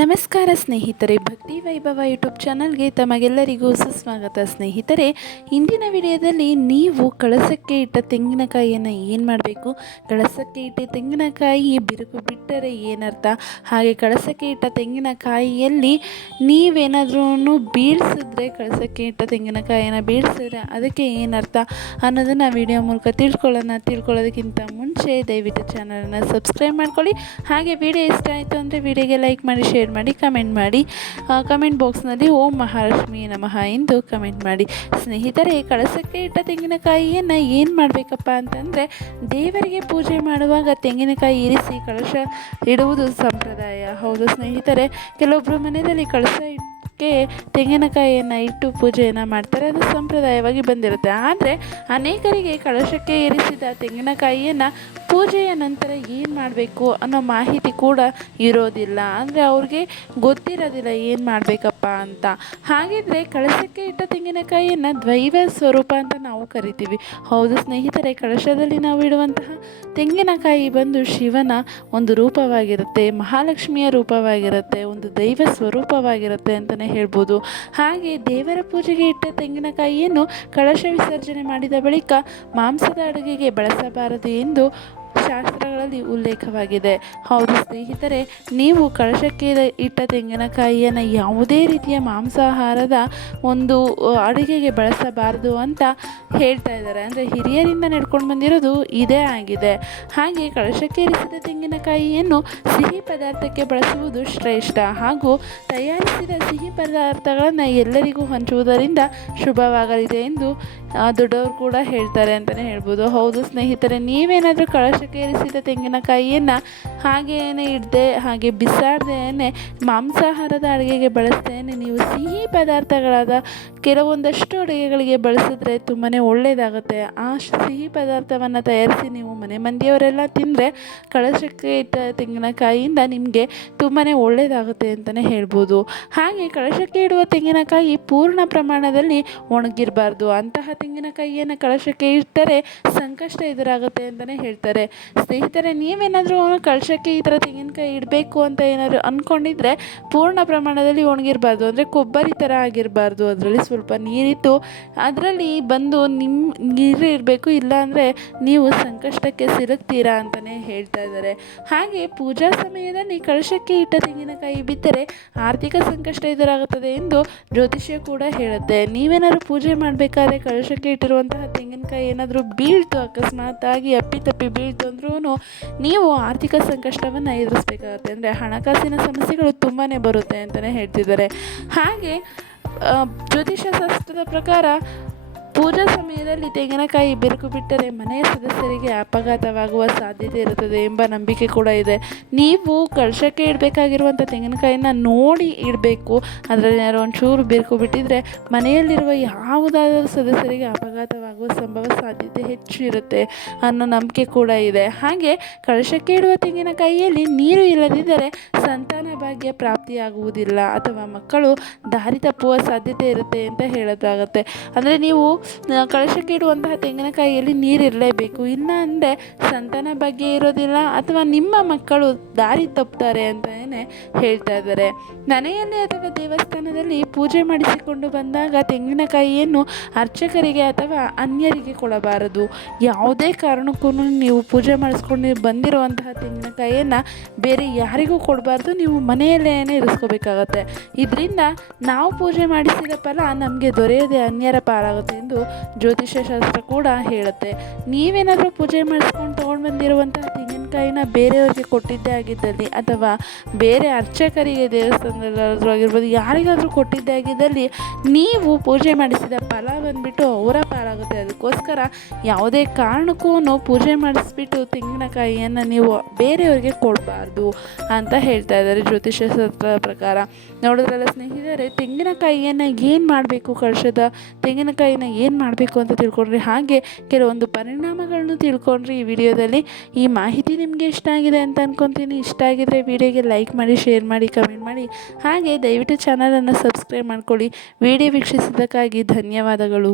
ನಮಸ್ಕಾರ ಸ್ನೇಹಿತರೆ, ಭಕ್ತಿ ವೈಭವ ಯೂಟ್ಯೂಬ್ ಚಾನಲ್ಗೆ ತಮಗೆಲ್ಲರಿಗೂ ಸುಸ್ವಾಗತ ಸ್ನೇಹಿತರೆ. ಇಂದಿನ ವಿಡಿಯೋದಲ್ಲಿ ನೀವು ಕಳಸಕ್ಕೆ ಇಟ್ಟ ತೆಂಗಿನಕಾಯಿಯನ್ನು ಏನು ಮಾಡಬೇಕು? ಕಳಸಕ್ಕೆ ಇಟ್ಟ ತೆಂಗಿನಕಾಯಿ ಬಿರುಕು ಬಿಟ್ಟರೆ ಏನರ್ಥ? ಹಾಗೆ ಕಳಸಕ್ಕೆ ಇಟ್ಟ ತೆಂಗಿನಕಾಯಿಯಲ್ಲಿ ನೀವೇನಾದ್ರೂ ಬೀಳ್ಸಿದ್ರೆ, ಕಳಸಕ್ಕೆ ಇಟ್ಟ ತೆಂಗಿನಕಾಯಿಯನ್ನು ಬೀಳ್ಸಿದ್ರೆ ಅದಕ್ಕೆ ಏನರ್ಥ ಅನ್ನೋದನ್ನು ವಿಡಿಯೋ ಮೂಲಕ ತಿಳ್ಕೊಳ್ಳೋಣ. ತಿಳ್ಕೊಳ್ಳೋದಕ್ಕಿಂತ ಮುಂಚೆ ದಯವಿಟ್ಟು ಚಾನಲನ್ನು ಸಬ್ಸ್ಕ್ರೈಬ್ ಮಾಡ್ಕೊಳ್ಳಿ. ಹಾಗೆ ವಿಡಿಯೋ ಇಷ್ಟ ಆಯಿತು ಅಂದರೆ ವಿಡಿಯೋಗೆ ಲೈಕ್ ಮಾಡಿ, ಶೇರ್ ಮಾಡಿ ಕಮೆಂಟ್ ಮಾಡಿ. ಕಮೆಂಟ್ ಬಾಕ್ಸ್ನಲ್ಲಿ ಓಂ ಮಹಾಲಕ್ಷ್ಮಿ ನಮಃ ಎಂದು ಕಮೆಂಟ್ ಮಾಡಿ. ಸ್ನೇಹಿತರೆ, ಕಳಸಕ್ಕೆ ಇಟ್ಟ ತೆಂಗಿನಕಾಯಿಯನ್ನು ಏನು ಮಾಡಬೇಕಪ್ಪ ಅಂತಂದರೆ, ದೇವರಿಗೆ ಪೂಜೆ ಮಾಡುವಾಗ ತೆಂಗಿನಕಾಯಿ ಇರಿಸಿ ಕಳಶ ಇಡುವುದು ಸಂಪ್ರದಾಯ. ಹೌದು ಸ್ನೇಹಿತರೆ ಕೆಲವೊಬ್ಬರು ಮನೆಯಲ್ಲಿ ಕಳಶ ಕ್ಕೆ ತೆಂಗಿನಕಾಯಿಯನ್ನು ಇಟ್ಟು ಪೂಜೆಯನ್ನು ಮಾಡ್ತಾರೆ. ಅದು ಸಂಪ್ರದಾಯವಾಗಿ ಬಂದಿರುತ್ತೆ. ಆದರೆ, ಅನೇಕರಿಗೆ ಕಳಶಕ್ಕೆ ಇರಿಸಿದ ತೆಂಗಿನಕಾಯಿಯನ್ನು ಪೂಜೆಯ ನಂತರ ಏನು ಮಾಡಬೇಕು ಅನ್ನೋ ಮಾಹಿತಿ ಕೂಡ ಇರೋದಿಲ್ಲ. ಅಂದರೆ ಅವ್ರಿಗೆ ಗೊತ್ತಿರೋದಿಲ್ಲ ಏನು ಮಾಡಬೇಕಪ್ಪ ಅಂತ. ಹಾಗಿದ್ರೆ ಕಳಶಕ್ಕೆ ಇಟ್ಟ ತೆಂಗಿನಕಾಯಿಯನ್ನು ದ್ವೈವ ಸ್ವರೂಪ ಅಂತ ನಾವು ಕರಿತೀವಿ. ಹೌದು ಸ್ನೇಹಿತರೆ, ಕಳಶದಲ್ಲಿ ನಾವು ಇಡುವಂತಹ ತೆಂಗಿನಕಾಯಿ ಬಂದು ಶಿವನ ಒಂದು ರೂಪವಾಗಿರುತ್ತೆ, ಮಹಾಲಕ್ಷ್ಮಿಯ ರೂಪವಾಗಿರುತ್ತೆ, ಒಂದು ದೈವ ಸ್ವರೂಪವಾಗಿರುತ್ತೆ ಅಂತಲೇ ಹೇಳ್ಬೋದು. ಹಾಗೆ ದೇವರ ಪೂಜೆಗೆ ಇಟ್ಟ ತೆಂಗಿನಕಾಯಿಯನ್ನು ಕಳಶ ವಿಸರ್ಜನೆ ಮಾಡಿದ ಬಳಿಕ ಮಾಂಸದ ಅಡುಗೆಗೆ ಬಳಸಬಾರದು ಎಂದು ಶಾಸ್ತ್ರಗಳಲ್ಲಿ ಉಲ್ಲೇಖವಾಗಿದೆ. ಹೌದು ಸ್ನೇಹಿತರೆ, ನೀವು ಕಳಶಕ್ಕೆ ಇಟ್ಟ ತೆಂಗಿನಕಾಯಿಯನ್ನು ಯಾವುದೇ ರೀತಿಯ ಮಾಂಸಾಹಾರದ ಒಂದು ಅಡುಗೆಗೆ ಬಳಸಬಾರದು ಅಂತ ಹೇಳ್ತಾ ಇದ್ದಾರೆ. ಅಂದರೆ ಹಿರಿಯರಿಂದ ನಡ್ಕೊಂಡು ಬಂದಿರೋದು ಇದೇ ಆಗಿದೆ. ಹಾಗೆ ಕಳಶಕ್ಕೆ ಇರಿಸಿದ ತೆಂಗಿನಕಾಯಿಯನ್ನು ಸಿಹಿ ಪದಾರ್ಥಕ್ಕೆ ಬಳಸುವುದು ಶ್ರೇಷ್ಠ. ಹಾಗೂ ತಯಾರಿಸಿದ ಸಿಹಿ ಪದಾರ್ಥಗಳನ್ನು ಎಲ್ಲರಿಗೂ ಹಂಚುವುದರಿಂದ ಶುಭವಾಗಲಿದೆ ಎಂದು ದೊಡ್ಡವರು ಕೂಡ ಹೇಳ್ತಾರೆ ಅಂತಲೇ ಹೇಳ್ಬೋದು. ಹೌದು ಸ್ನೇಹಿತರೆ, ನೀವೇನಾದರೂ ಕಳಶಕ್ಕೆ ಇರಿಸಿದ ತೆಂಗಿನಕಾಯಿಯನ್ನು ಹಾಗೇನೆ ಇಡದೆ, ಹಾಗೆ ಬಿಸಾಡದೇನೆ, ಮಾಂಸಾಹಾರದ ಅಡುಗೆಗೆ ಬಳಸ್ತೇನೆ. ನೀವು ಸಿಹಿ ಪದಾರ್ಥಗಳಾದ ಕೆಲವೊಂದಷ್ಟು ಅಡುಗೆಗಳಿಗೆ ಬಳಸಿದ್ರೆ ತುಂಬಾ ಒಳ್ಳೆಯದಾಗುತ್ತೆ. ಆ ಸಿಹಿ ಪದಾರ್ಥವನ್ನು ತಯಾರಿಸಿ ನೀವು ಮನೆ ಮಂದಿಯವರೆಲ್ಲ ತಿಂದರೆ ಕಳಶಕ್ಕೆ ಇಟ್ಟ ತೆಂಗಿನಕಾಯಿಯಿಂದ ನಿಮಗೆ ತುಂಬಾ ಒಳ್ಳೆಯದಾಗುತ್ತೆ ಅಂತಲೇ ಹೇಳ್ಬೋದು. ಹಾಗೆ ಕಳಶಕ್ಕೆ ಇಡುವ ತೆಂಗಿನಕಾಯಿ ಪೂರ್ಣ ಪ್ರಮಾಣದಲ್ಲಿ ಒಣಗಿರಬಾರ್ದು. ಅಂತಹ ತೆಂಗಿನಕಾಯಿಯನ್ನು ಕಳಶಕ್ಕೆ ಇಟ್ಟರೆ ಸಂಕಷ್ಟ ಎದುರಾಗುತ್ತೆ ಅಂತಲೇ ಹೇಳ್ತಾರೆ. ಸ್ನೇಹಿತರೆ, ನೀವೇನಾದರೂ ಕಳಶಕ್ಕೆ ಈ ಥರ ತೆಂಗಿನಕಾಯಿ ಇಡಬೇಕು ಅಂತ ಏನಾದರೂ ಅಂದ್ಕೊಂಡಿದ್ರೆ ಪೂರ್ಣ ಪ್ರಮಾಣದಲ್ಲಿ ಒಣಗಿರಬಾರ್ದು. ಅಂದರೆ ಕೊಬ್ಬರಿ ಥರ ಆಗಿರಬಾರ್ದು ಅದರಲ್ಲಿ ಸ್ವಲ್ಪ ನೀರಿತ್ತು ಅದರಲ್ಲಿ ಬಂದು ನಿಮ್ಮ ನೀರು ಇರಬೇಕು ಇಲ್ಲಾಂದರೆ ನೀವು ಸಂಕಷ್ಟಕ್ಕೆ ಸಿಲುಕ್ತೀರಾ ಅಂತಲೇ ಹೇಳ್ತಾ ಇದ್ದಾರೆ. ಹಾಗೆ ಪೂಜಾ ಸಮಯದಲ್ಲಿ ಕಳಶಕ್ಕೆ ಇಟ್ಟ ತೆಂಗಿನಕಾಯಿ ಬಿದ್ದರೆ ಆರ್ಥಿಕ ಸಂಕಷ್ಟ ಎದುರಾಗುತ್ತದೆ ಎಂದು ಜ್ಯೋತಿಷ್ಯ ಕೂಡ ಹೇಳುತ್ತೆ. ನೀವೇನಾದರೂ ಪೂಜೆ ಮಾಡಬೇಕಾದ್ರೆ ಕಳಶಕ್ಕೆ ಇಟ್ಟಿರುವಂತಹ ತೆಂಗಿನಕಾಯಿ ಏನಾದರೂ ಬೀಳ್ತು, ಅಕಸ್ಮಾತ್ತಾಗಿ ಅಪ್ಪಿತಪ್ಪಿ ಬೀಳ್ತು ಅಂದ್ರೂ ನೀವು ಆರ್ಥಿಕ ಸಂಕಷ್ಟವನ್ನು ಎದುರಿಸ್ಬೇಕಾಗುತ್ತೆ. ಅಂದರೆ ಹಣಕಾಸಿನ ಸಮಸ್ಯೆಗಳು ತುಂಬಾ ಬರುತ್ತೆ ಅಂತಲೇ ಹೇಳ್ತಿದ್ದಾರೆ. ಹಾಗೆ ಜ್ಯೋತಿಷ್ಯ ಶಾಸ್ತ್ರದ ಪ್ರಕಾರ ಪೂಜಾ ಸಮಯದಲ್ಲಿ ತೆಂಗಿನಕಾಯಿ ಬಿರುಕು ಬಿಟ್ಟರೆ ಮನೆಯ ಸದಸ್ಯರಿಗೆ ಅಪಘಾತವಾಗುವ ಸಾಧ್ಯತೆ ಇರುತ್ತದೆ ಎಂಬ ನಂಬಿಕೆ ಕೂಡ ಇದೆ. ನೀವು ಕಳಶಕ್ಕೆ ಇಡಬೇಕಾಗಿರುವಂಥ ತೆಂಗಿನಕಾಯಿನ ನೋಡಿ ಇಡಬೇಕು. ಅದರಲ್ಲಿ ಯಾರೋ ಒಂಚೂರು ಬಿರುಕು ಬಿಟ್ಟಿದ್ರೆ ಮನೆಯಲ್ಲಿರುವ ಯಾವುದಾದರೂ ಸದಸ್ಯರಿಗೆ ಅಪಘಾತವಾಗುವ ಸಂಭವ ಸಾಧ್ಯತೆ ಹೆಚ್ಚು ಇರುತ್ತೆ ಅನ್ನೋ ನಂಬಿಕೆ ಕೂಡ ಇದೆ. ಹಾಗೆ ಕಳಶಕ್ಕೆ ಇಡುವ ತೆಂಗಿನಕಾಯಿಯಲ್ಲಿ ನೀರು ಇಲ್ಲದಿದ್ದರೆ ಸಂತಾನ ಭಾಗ್ಯ ಪ್ರಾಪ್ತಿಯಾಗುವುದಿಲ್ಲ ಅಥವಾ ಮಕ್ಕಳು ದಾರಿ ತಪ್ಪುವ ಸಾಧ್ಯತೆ ಇರುತ್ತೆ ಅಂತ ಹೇಳೋದಾಗತ್ತೆ. ಅಂದರೆ ನೀವು ಕಳಶಕ್ಕೆ ಇಡುವಂತಹ ತೆಂಗಿನಕಾಯಿಯಲ್ಲಿ ನೀರಿರಲೇಬೇಕು ಇಲ್ಲ ಅಂದರೆ ಸಂತಾನ ಬಗ್ಗೆ ಇರೋದಿಲ್ಲ ಅಥವಾ ನಿಮ್ಮ ಮಕ್ಕಳು ದಾರಿ ತಪ್ಪುತ್ತಾರೆ ಅಂತಲೇ ಹೇಳ್ತಾ ಇದ್ದಾರೆ. ಮನೆಯಲ್ಲಿ ಅಥವಾ ದೇವಸ್ಥಾನದಲ್ಲಿ ಪೂಜೆ ಮಾಡಿಸಿಕೊಂಡು ಬಂದಾಗ ತೆಂಗಿನಕಾಯಿಯನ್ನು ಅರ್ಚಕರಿಗೆ ಅಥವಾ ಅನ್ಯರಿಗೆ ಕೊಡಬಾರದು. ಯಾವುದೇ ಕಾರಣಕ್ಕೂ ನೀವು ಪೂಜೆ ಮಾಡಿಸ್ಕೊಂಡು ಬಂದಿರುವಂತಹ ತೆಂಗಿನಕಾಯಿಯನ್ನು ಬೇರೆ ಯಾರಿಗೂ ಕೊಡಬಾರ್ದು. ನೀವು ಮನೆಯಲ್ಲೇ ಇರಿಸ್ಕೋಬೇಕಾಗತ್ತೆ. ಇದರಿಂದ ನಾವು ಪೂಜೆ ಮಾಡಿಸಿದ ಫಲ ನಮಗೆ ದೊರೆಯದೆ ಅನ್ಯರ ಪಾಲಾಗುತ್ತೆ ಎಂದು ಜ್ಯೋತಿಷ್ಯ ಶಾಸ್ತ್ರ ಕೂಡ ಹೇಳುತ್ತೆ. ನೀವೇನಾದರೂ ಪೂಜೆ ಮಾಡಿಸ್ಕೊಂಡು ತೊಗೊಂಡು ಬಂದಿರುವಂತಹ ತೆಂಗಿನಕಾಯಿನ ಬೇರೆಯವ್ರಿಗೆ ಕೊಟ್ಟಿದ್ದೇ ಆಗಿದ್ದಲ್ಲಿ ಅಥವಾ ಬೇರೆ ಅರ್ಚಕರಿಗೆ ದೇವಸ್ಥಾನದಲ್ಲಾದರೂ ಆಗಿರ್ಬೋದು, ಯಾರಿಗಾದರೂ ಕೊಟ್ಟಿದ್ದೇ ಆಗಿದ್ದಲ್ಲಿ ನೀವು ಪೂಜೆ ಮಾಡಿಸಿದ ಫಲ ಬಂದುಬಿಟ್ಟು ಅವರ ಪಾಲಾಗುತ್ತೆ. ಅದಕ್ಕೋಸ್ಕರ ಯಾವುದೇ ಕಾರಣಕ್ಕೂ ಪೂಜೆ ಮಾಡಿಸ್ಬಿಟ್ಟು ತೆಂಗಿನಕಾಯಿಯನ್ನು ನೀವು ಬೇರೆಯವ್ರಿಗೆ ಕೊಡಬಾರ್ದು ಅಂತ ಹೇಳ್ತಾ ಇದ್ದಾರೆ ಜ್ಯೋತಿಷ್ಯ ಶಾಸ್ತ್ರದ ಪ್ರಕಾರ. ನೋಡಿದ್ರಲ್ಲ ಸ್ನೇಹಿತರೆ, ತೆಂಗಿನಕಾಯಿಯನ್ನು ಏನು ಮಾಡಬೇಕು ಕಳಶದ ತೆಂಗಿನಕಾಯಿನ ಏನು ಮಾಡಬೇಕು ಅಂತ ತಿಳ್ಕೊಂಡ್ರಿ? ಹಾಗೆ ಕೆಲವೊಂದು ಪರಿಣಾಮಗಳನ್ನು ತಿಳ್ಕೊಂಡ್ರಿ ಈ ವಿಡಿಯೋದಲ್ಲಿ. ಈ ಮಾಹಿತಿ ನಿಮಗೆ ಇಷ್ಟ ಆಗಿದೆ ಅಂತ ಅಂದ್ಕೊತೀನಿ ಇಷ್ಟ ಆಗಿದ್ರೆ ವಿಡಿಯೋಗೆ ಲೈಕ್ ಮಾಡಿ ಶೇರ್ ಮಾಡಿ ಕಮೆಂಟ್ ಮಾಡಿ. ಹಾಗೆ ದಯವಿಟ್ಟು ಚಾನಲನ್ನು ಸಬ್ಸ್ಕ್ರೈಬ್ ಮಾಡ್ಕೊಳ್ಳಿ. ವಿಡಿಯೋ ವೀಕ್ಷಿಸಿದ್ದಕ್ಕಾಗಿ ಧನ್ಯವಾದಗಳು.